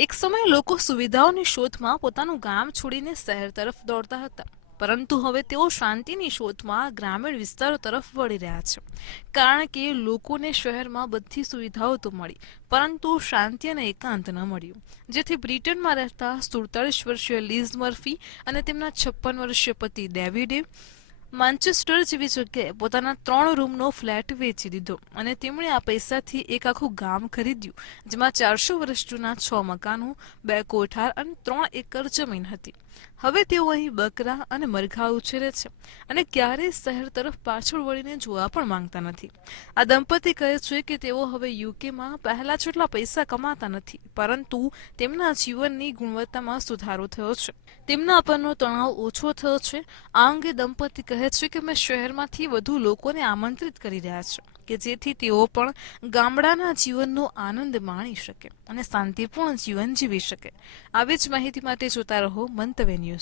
એક સમયે લોકો સુવિધાઓની શોધમાં પોતાનું ગામ છોડીને શહેર તરફ દોડતા હતા, પરંતુ હવે તેઓ શાંતિની શોધમાં ગ્રામીણ વિસ્તારો તરફ વળી રહ્યા છે. કારણ કે લોકોને શહેરમાં બધી સુવિધાઓ તો મળી, પરંતુ શાંતિ અને એકાંત ન મળ્યું. જેથી બ્રિટનમાં રહેતા 47 વર્ષીય લીઝ મર્ફી અને તેમના 56 વર્ષીય પતિ ડેવિડે માન્ચેસ્ટર જેવી જગ્યાએ પોતાના 3 રૂમનો ફ્લેટ વેચી દીધો અને તેમણે આ પૈસાથી એક આખું ગામ ખરીદ્યું, જેમાં 400 વર્ષ જૂના 6 મકાનો, 2 કોઠાર અને 3 એકર જમીન હતી. હવે તેઓ અહીં બકરા અને મરઘા ઉછેરે છે અને ક્યારેય શહેર તરફ પાછળ વળીને જોવા પણ માંગતા નથી. આ દંપતી કહે છે કે તેઓ હવે યુકેમાં પહેલા જેટલા પૈસા કમાતા નથી, પરંતુ તેમના જીવનની ગુણવત્તામાં સુધારો થયો છે. તેમના પરનો તણાવ ઓછો થયો છે. આ અંગે દંપતી કહે છે કે અમે શહેરમાંથી વધુ લોકોને આમંત્રિત કરી રહ્યા છે કે જેથી તેઓ પણ ગામડાના જીવનનો આનંદ માણી શકે અને શાંતિપૂર્ણ જીવન જીવી શકે. આવી જ માહિતી માટે જોતા રહો મંતવ્ય ન્યૂઝ.